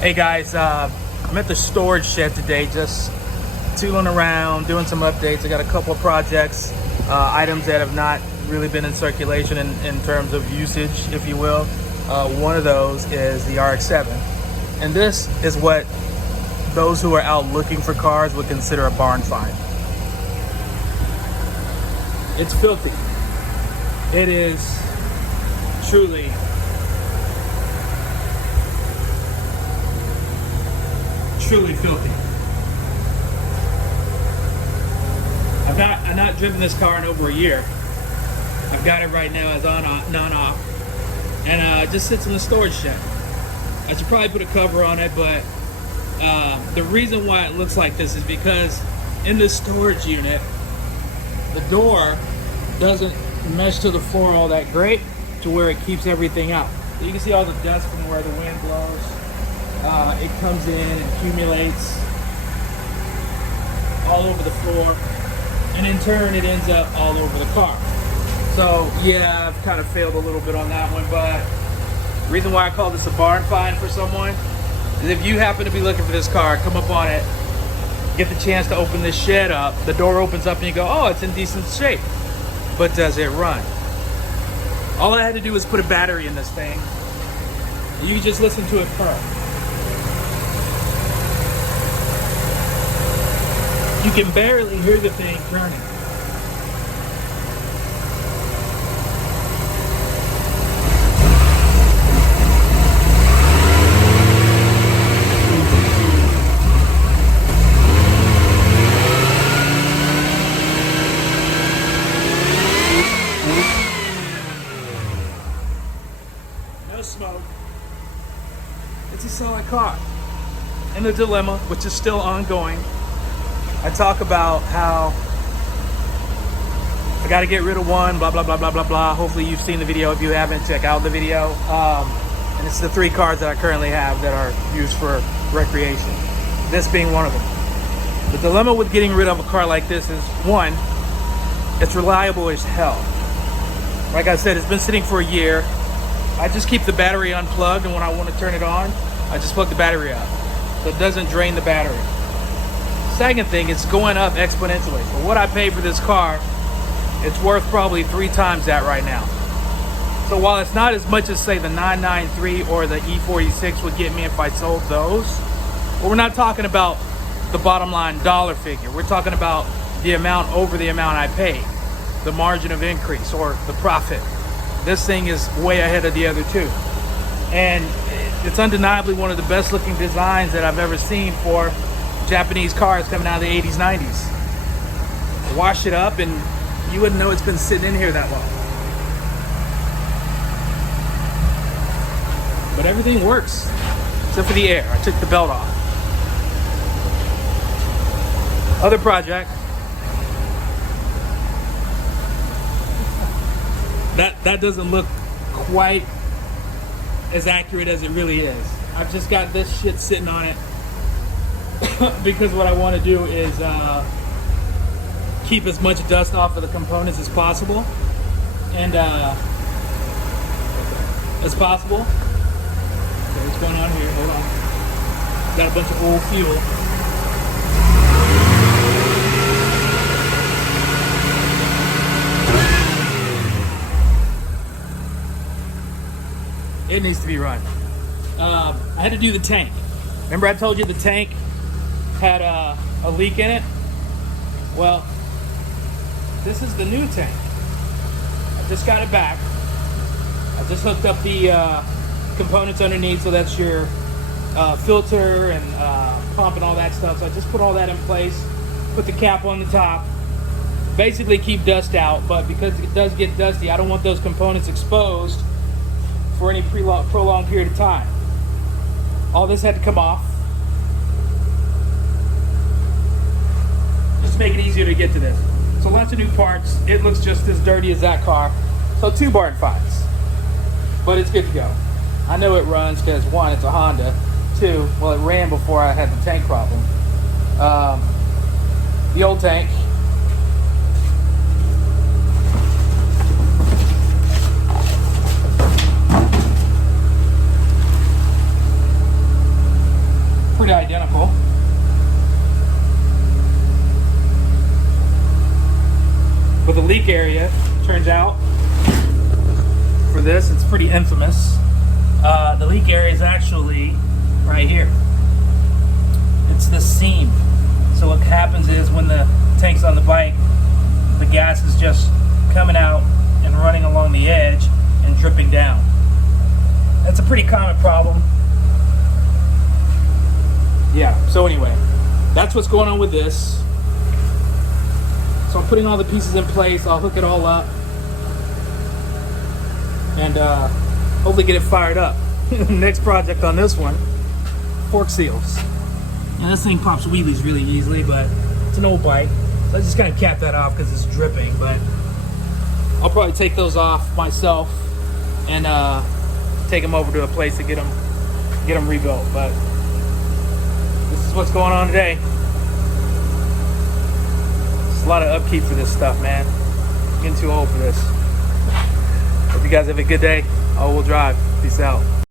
Hey guys, I'm at the storage shed today, just tooling around, doing some updates. I got a couple of projects, items that have not really been in circulation in terms of usage, if you will. One of those is the RX-7. And this is what those who are out looking for cars would consider a barn find. It's filthy. It is truly filthy. I've not driven this car in over a year. I've got it right now as non-off, and it just sits in the storage shed. I should probably put a cover on it, but the reason why it looks like this is because in the storage unit, the door doesn't mesh to the floor all that great to where it keeps everything out. So you can see all the dust from where the wind blows. It comes in, accumulates all over the floor, and in turn it ends up all over the car. So yeah, I've kind of failed a little bit on that one, but the reason why I call this a barn find for someone is if you happen to be looking for this car, come up on it, get the chance to open this shed up, the door opens up and you go, oh, it's in decent shape, but does it run? All I had to do was put a battery in this thing. You can just listen to it purr. You can barely hear the thing turning. No smoke. It's a solid car. And the dilemma, which is still ongoing, I talk about how I got to get rid of one, blah, blah, blah, blah, blah, blah. Hopefully you've seen the video. If you haven't, check out the video. And it's the 3 cars that I currently have that are used for recreation. This being one of them. The dilemma with getting rid of a car like this is, one, it's reliable as hell. Like I said, it's been sitting for a year. I just keep the battery unplugged, and when I want to turn it on, I just plug the battery up. So it doesn't drain the battery. Second thing, it's going up exponentially. For what I paid for this car, it's worth probably 3 times that right now. So while it's not as much as say the 993 or the E46 would get me if I sold those, but we're not talking about the bottom line dollar figure. We're talking about the amount over the amount I paid, the margin of increase or the profit. This thing is way ahead of the other two. And it's undeniably one of the best looking designs that I've ever seen for Japanese cars coming out of the 80s, 90s. Wash it up and you wouldn't know it's been sitting in here that long. But everything works, except for the air. I took the belt off. Other project. That doesn't look quite as accurate as it really is. I've just got this shit sitting on it because what I want to do is keep as much dust off of the components as possible, and Okay, what's going on here? Hold on. Got a bunch of old fuel. It needs to be run. I had to do the tank. Remember I told you the tank had a leak in it? Well, this is the new tank. I just got it back. I just hooked up the components underneath, so that's your filter and pump and all that stuff. So I just put all that in place, put the cap on the top, basically keep dust out, but because it does get dusty, I don't want those components exposed for any prolonged period of time. All this had to come off. Just to make it easier to get to this. So lots of new parts. It looks just as dirty as that car. So 2 barn finds. But it's good to go. I know it runs because 1, it's a Honda. 2, well, it ran before I had the tank problem. The old tank. pretty identical. But the leak area, turns out, for this, it's pretty infamous. The leak area is actually right here. It's the seam. So what happens is when the tank's on the bike, the gas is just coming out and running along the edge and dripping down. That's a pretty common problem. Yeah, so anyway, that's what's going on with this. So I'm putting all the pieces in place. I'll hook it all up and hopefully get it fired up. Next project on this one, fork seals. Yeah, this thing pops wheelies really easily, but it's an old bike. So I just kind of cap that off because it's dripping, but I'll probably take those off myself and take them over to a place to get them rebuilt. But this is what's going on today. It's a lot of upkeep for this stuff, man. I'm getting too old for this. Hope you guys have a good day. All-wheel drive. Peace out.